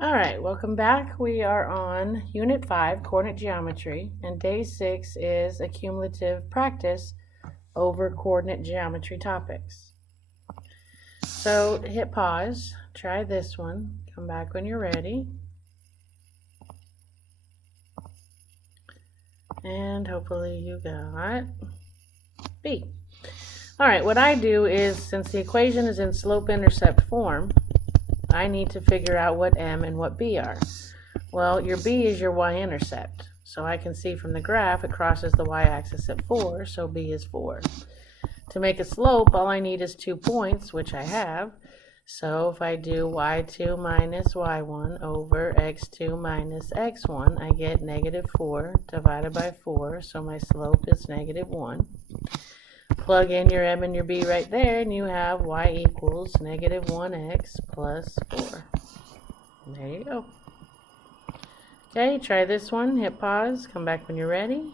All right, welcome back. We are on Unit 5, Coordinate Geometry, and Day 6 is a cumulative practice over coordinate geometry topics. So hit pause, try this one, come back when you're ready, and hopefully you got B. All right, what I do is, since the equation is in slope-intercept form, I need to figure out what M and what B are. Well, your B is your y-intercept. So I can see from the graph it crosses the y-axis at 4, so B is 4. To make a slope, all I need is 2 points, which I have. So if I do y2 minus y1 over x2 minus x1, I get negative 4 divided by 4, so my slope is negative 1. Plug in your M and your B right there, and you have y equals negative 1x plus 4. And there you go. Okay, try this one. Hit pause. Come back when you're ready.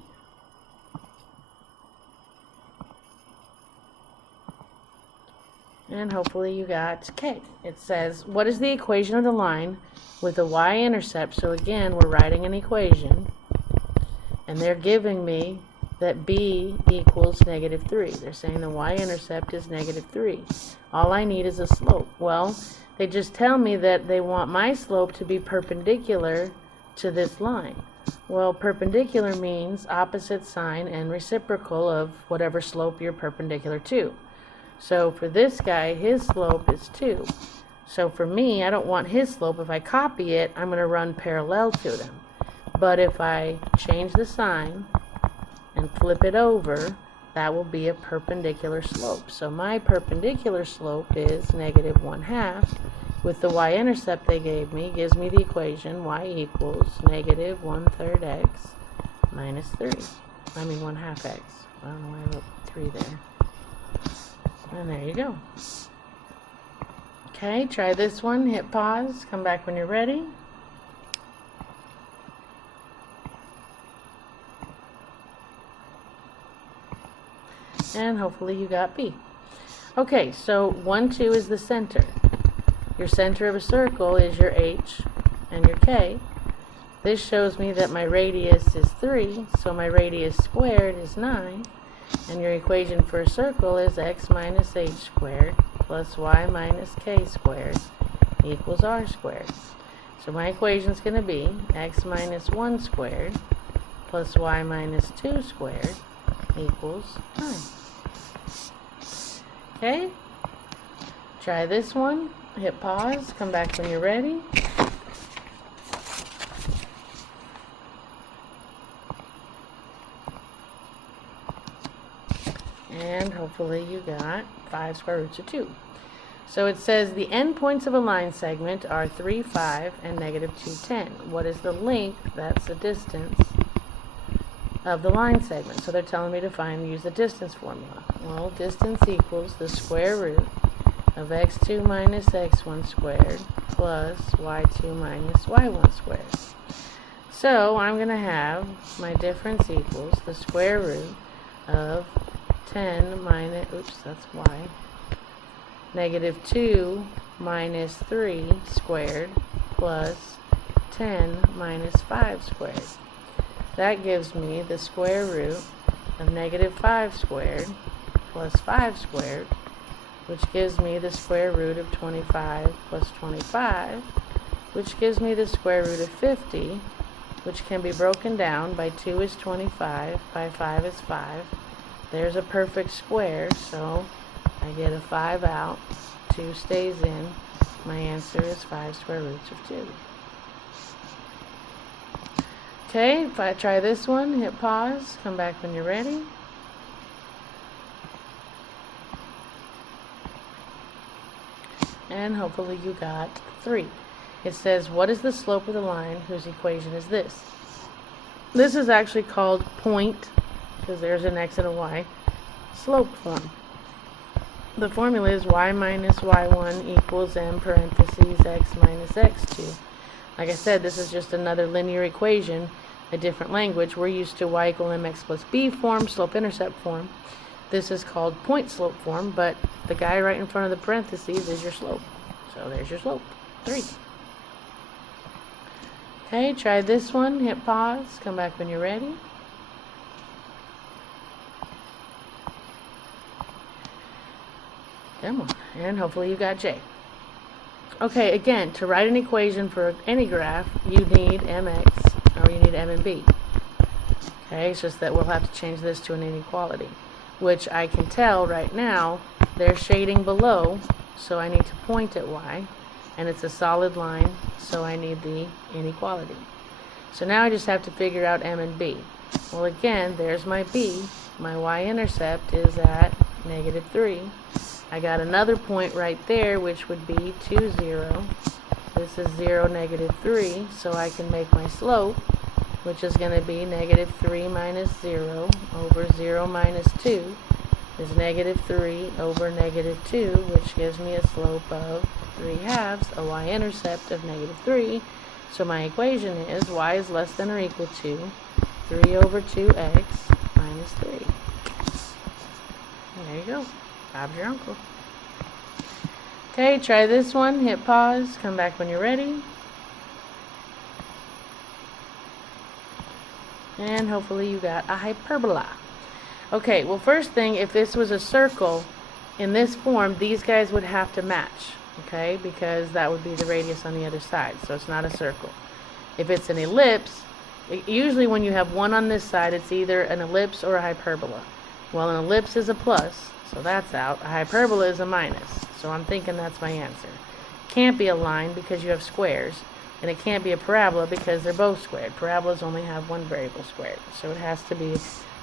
And hopefully you got K. It says, what is the equation of the line with a y-intercept? So again, we're writing an equation. And they're giving me that B equals negative 3. They're saying the y-intercept is negative 3. All I need is a slope. Well, they just tell me that they want my slope to be perpendicular to this line. Well, perpendicular means opposite sign and reciprocal of whatever slope you're perpendicular to. So for this guy, his slope is 2. So for me, I don't want his slope. If I copy it, I'm going to run parallel to them. But if I change the sign and flip it over, that will be a perpendicular slope. So my perpendicular slope is negative 1/2. With the y-intercept they gave me, gives me the equation y equals negative 1/3 x minus 3. I mean 1/2 x. I don't know why I wrote 3 there. And there you go. Okay, try this one. Hit pause. Come back when you're ready. And hopefully you got B. Okay, so 1, 2 is the center. Your center of a circle is your H and your K. This shows me that my radius is 3, so my radius squared is 9. And your equation for a circle is x minus h squared plus y minus k squared equals r squared. So my equation is going to be x minus 1 squared plus y minus 2 squared equals 9. Okay, try this one. Hit pause. Come back when you're ready. And hopefully you got 5 square roots of 2. So it says the endpoints of a line segment are 3, 5, and negative 2, 10. What is the length? That's the distance of the line segment. So they're telling me to use the distance formula. Well, distance equals the square root of x2 minus x1 squared plus y2 minus y1 squared. So I'm going to have my difference equals the square root of 10 minus, that's y, negative 2 minus 3 squared plus 10 minus 5 squared. That gives me the square root of negative 5 squared plus 5 squared, which gives me the square root of 25 plus 25, which gives me the square root of 50, which can be broken down by 2 is 25, by 5 is 5. There's a perfect square, so I get a 5 out, 2 stays in. My answer is 5 square roots of 2. Okay, if I try this one, hit pause, come back when you're ready. And hopefully you got 3. It says, what is the slope of the line whose equation is this? This is actually called point, because there's an x and a y, slope form. The formula is y minus y1 equals m parentheses x minus x2. Like I said, this is just another linear equation, a different language. We're used to y equal mx plus b form, slope-intercept form. This is called point slope form, but the guy right in front of the parentheses is your slope. So there's your slope, 3. Okay, try this one. Hit pause. Come back when you're ready. Come on. And hopefully you got J. Okay, again, to write an equation for any graph, you need mx, or you need m and b. Okay, it's just that we'll have to change this to an inequality, which I can tell right now they're shading below, so I need to point at y, and it's a solid line, so I need the inequality. So now I just have to figure out m and b. Well, again, there's my b. My y-intercept is at -3. I got another point right there, which would be 2, 0. This is 0, -3, so I can make my slope, which is going to be -3 minus 0 over 0 minus 2 is -3 over -2, which gives me a slope of 3/2, a y-intercept of -3. So my equation is y is less than or equal to 3 over 2x minus 3. There you go. Bob's your uncle. Okay, try this one. Hit pause. Come back when you're ready. And hopefully you got a hyperbola. Okay, well, first thing, if this was a circle in this form, these guys would have to match, okay, because that would be the radius on the other side, so it's not a circle. If it's an ellipse, usually when you have one on this side, it's either an ellipse or a hyperbola. Well, an ellipse is a plus, so that's out. A hyperbola is a minus, so I'm thinking that's my answer. Can't be a line because you have squares, and it can't be a parabola because they're both squared. Parabolas only have one variable squared, so it has to be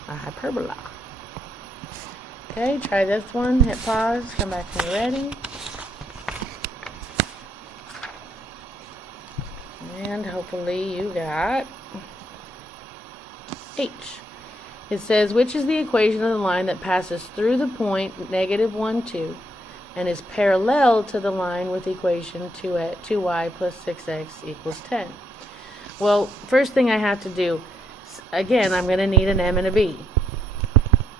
a hyperbola. Okay, try this one. Hit pause. Come back when you're ready. And hopefully you got H. It says, which is the equation of the line that passes through the point -1, 2 and is parallel to the line with equation 2y plus 6x equals 10. Well, first thing I have to do, again, I'm going to need an m and a b.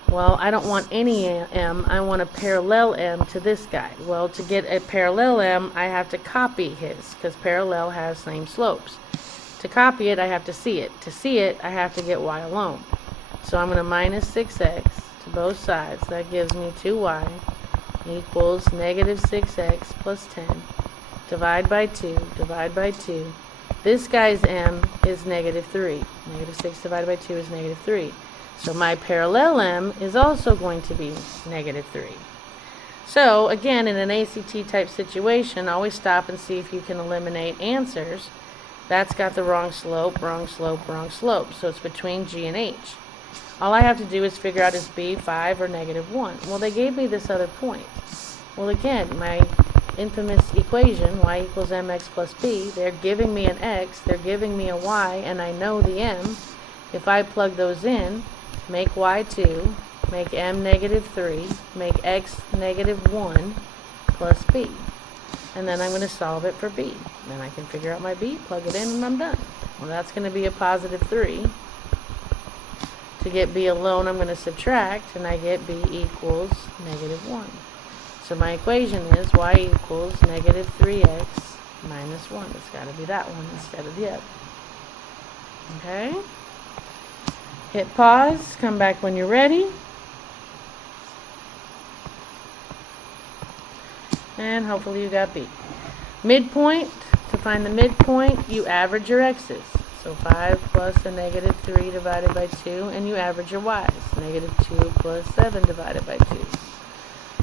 Well, I don't want any m, I want a parallel m to this guy. Well, to get a parallel m, I have to copy his, because parallel has same slopes. To copy it, I have to see it. To see it, I have to get y alone. So I'm going to minus 6x to both sides. That gives me 2y equals -6x plus 10. Divide by 2, divide by 2. This guy's m is -3. -6 divided by 2 is -3. So my parallel m is also going to be -3. So again, in an ACT type situation, always stop and see if you can eliminate answers. That's got the wrong slope, wrong slope, wrong slope. So it's between G and H. All I have to do is figure out is B 5 or -1. Well, they gave me this other point. Well, again, my infamous equation, y equals mx plus b, they're giving me an x, they're giving me a y, and I know the m. If I plug those in, make y 2, make m -3, make x -1 plus b. And then I'm going to solve it for b. Then I can figure out my b, plug it in, and I'm done. Well, that's going to be a +3. To get b alone, I'm going to subtract, and I get b equals -1. So my equation is y equals -3x minus 1. It's got to be that one instead of the other. Okay? Hit pause. Come back when you're ready. And hopefully you got b. Midpoint. To find the midpoint, you average your x's. So 5 plus a -3 divided by 2, and you average your y's. -2 plus 7 divided by 2.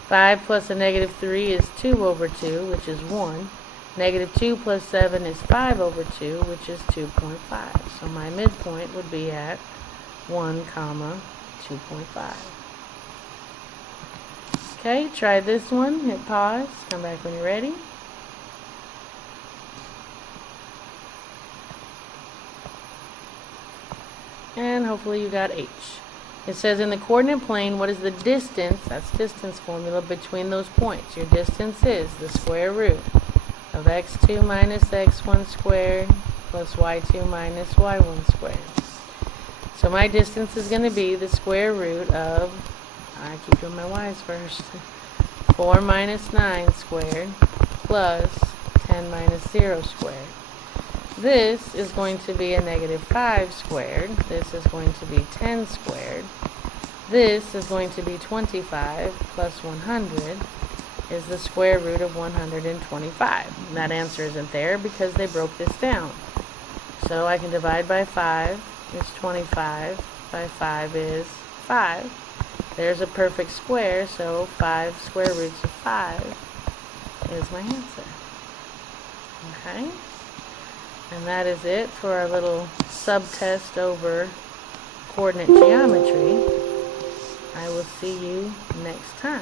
5 plus a -3 is 2 over 2, which is 1. -2 plus 7 is 5 over 2, which is 2.5. So my midpoint would be at 1, 2.5. Okay, try this one. Hit pause. Come back when you're ready. And hopefully you got H. It says in the coordinate plane, what is the distance, that's distance formula, between those points? Your distance is the square root of x2 minus x1 squared plus y2 minus y1 squared. So my distance is going to be the square root of, I keep doing my y's first, 4 minus 9 squared plus 10 minus 0 squared. This is going to be a negative 5 squared. This is going to be 10 squared. This is going to be 25 plus 100 is the square root of 125. And that answer isn't there because they broke this down. So I can divide by 5 is 25, by 5 is 5. There's a perfect square, so 5 square roots of 5 is my answer. Okay? And that is it for our little subtest over coordinate geometry. I will see you next time.